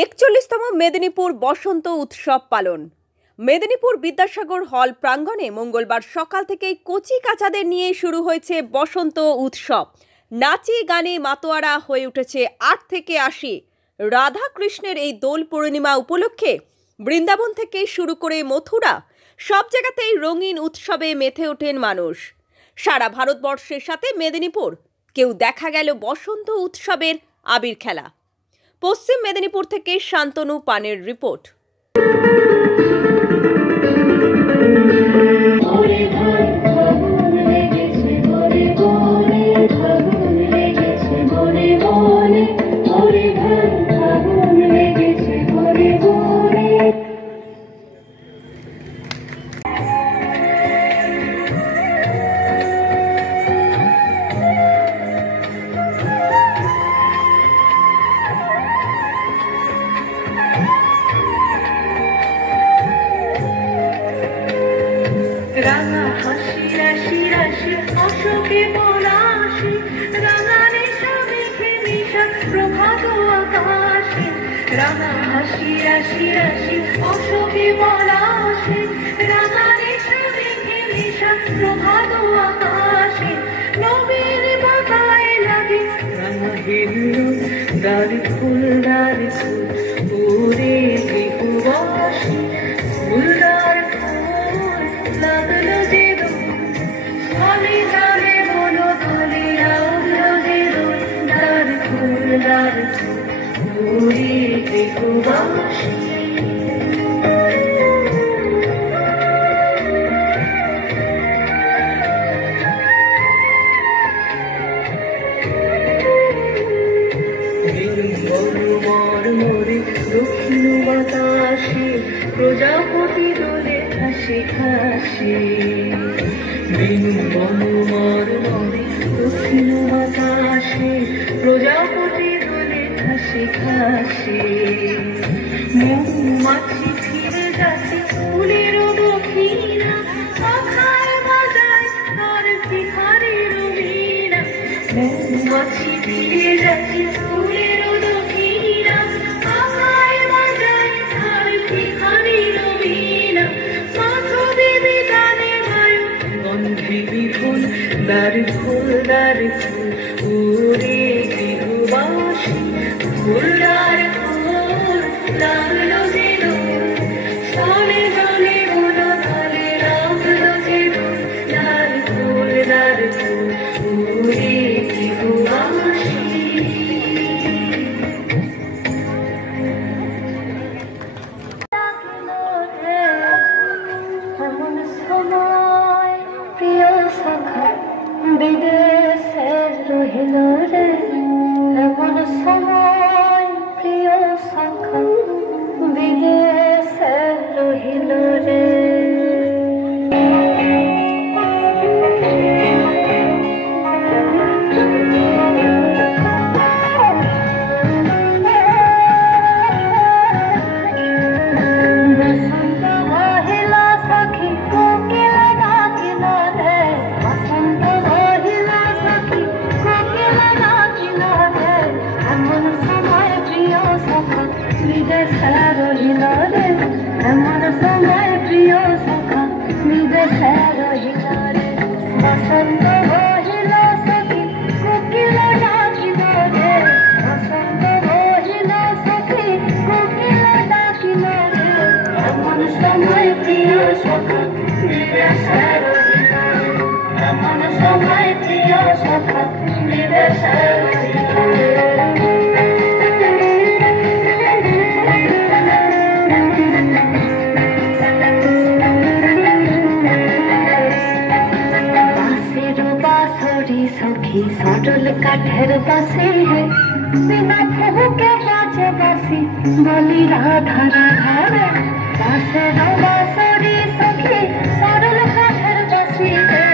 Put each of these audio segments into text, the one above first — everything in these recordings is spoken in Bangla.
41তম মেদিনীপুর বসন্ত উৎসব পালন। মেদিনীপুর বিদ্যাসাগর হল প্রাঙ্গণে মঙ্গলবার সকাল থেকেই কচি কাচাদের নিয়ে শুরু হয়েছে বসন্ত উৎসব। নাচে গানে মাতোয়ারা হয়ে উঠেছে 8 থেকে 80। রাধা কৃষ্ণের এই দোল পূর্ণিমা উপলক্ষে বৃন্দাবন থেকে শুরু করে মথুরা সব জায়গাতেই রঙিন উৎসবে মেতে ওঠেন মানুষ। সারা ভারতবর্ষের সাথে মেদিনীপুর কেউ দেখা গেল বসন্ত উৎসবের আবির খেলা। পশ্চিম মেদিনীপুর থেকে শান্তনু পানের রিপোর্ট। রাঙা হাসি রাশি রাশি অশোকে পলাশি রাঙানে সাবেকে নিশা প্রভাত আকাশে। রাঙা হাসি রাশি রাশি অশোকে পলাশি রাঙানে সাবেকে নিশা প্রভাত আকাশে। নবীন বাতায় লাগে রাঙা হিল্লো দারি ফুল উড়ে ত্রিপুবাসী ফুলদার লাগলো যে ধলে ধলে বলো ধলে লাগলো যে দার ফুলদার উড়ে ত্রিপুবাসী। দক্ষিণ বাতাসে প্রজাপতি দোলে হাসি হাসি। বিনু বনমার মরে দক্ষিণ বাতাসে প্রজাপতি দোলে হাসি হাসি। মৌমাছি ফিরে যাচ্ছে ফুলের দক্ষিণা পাখায় বাজায় তার ভিখারির বীণা। মৌমাছি ফিরে যাচ্ছে ফুলের দক্ষিণা পাখায় বাজায় তার ভিখারির বীণা। মাথা দেবী গানে বায়ু গন্ধে বিপুল দার ফুল উড়ে ত্রিভুবাসী ফুলদার ফুল লাগলো যে দোল সালে জলে বলো ধলে লাগলো যে দোল দার ফুল উড়ে ত্রিভুবাসী। এমন সময় প্রিয় সখা বিদেশে রহিল রে। এমন সময় প্রিয় সখা বিদেশে রহিল রে। এমন সময় প্রিয় সখা বিদেশে রহিল রে। বসন্ত বহিল সখী কোকিল ডাকিল রে। বসন্ত বহিল সখী কোকিল ডাকিল রে। এমন সময় প্রিয় সখা বিদেশে রহিল রে। এমন সময় প্রিয় সখা বিদেশে রহিল রে। सखी सटल काठेर बासी है बिना फूके बाजे बासी बोली राधा राधा रे। बासेर बांसुरी सखी सटल काठेर बासी है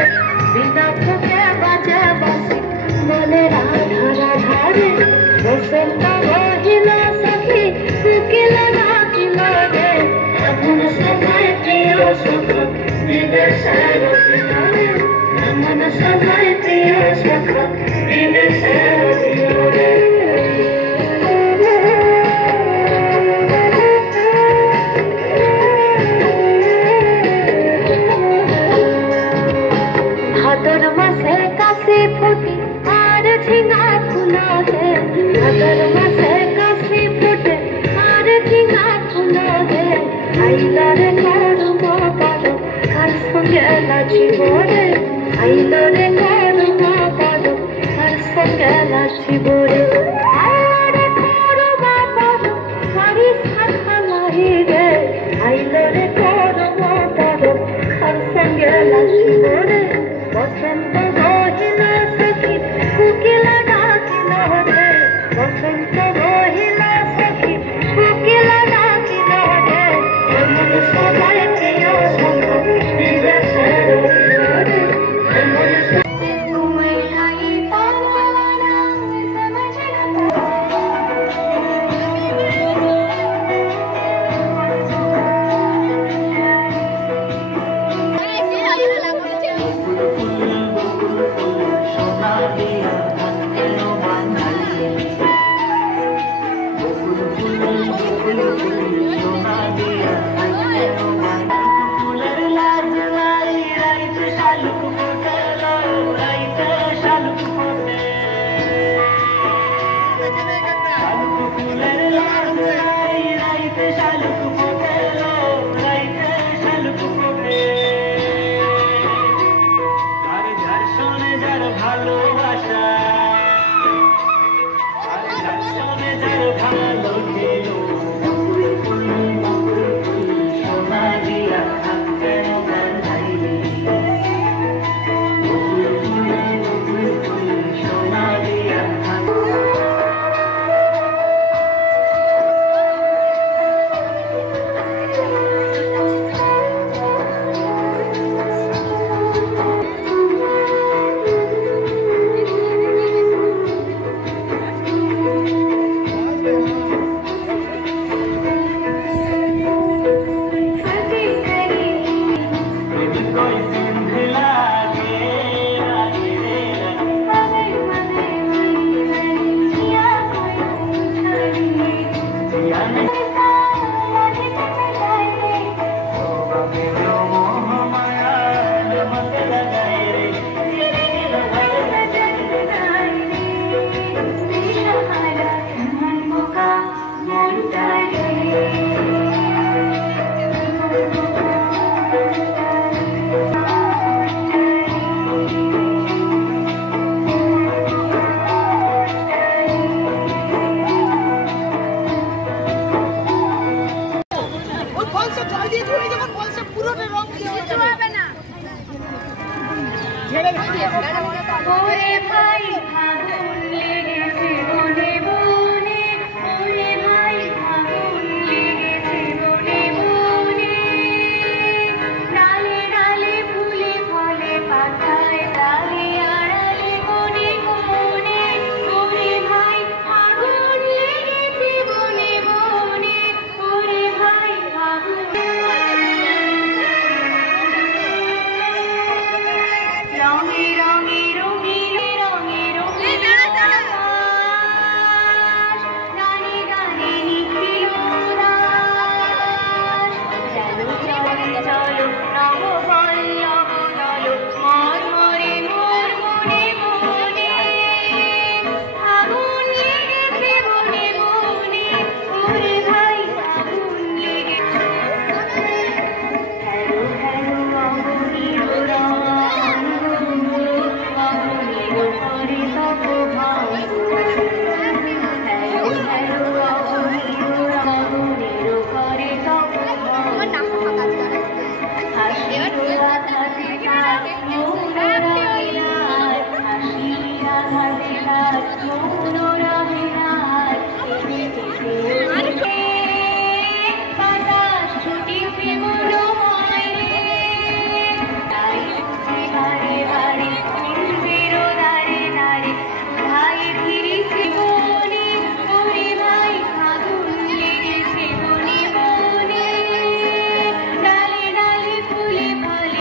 बिना फूके बाजे बासी बोले राधा राधा रे। बसंत बहिल सखी कोकिल डाकिल रे। एमन समय प्रिय सखा विदेशे रहिल रे। एमन समय प्रिय सखा विदेशे रहिल रे। Happy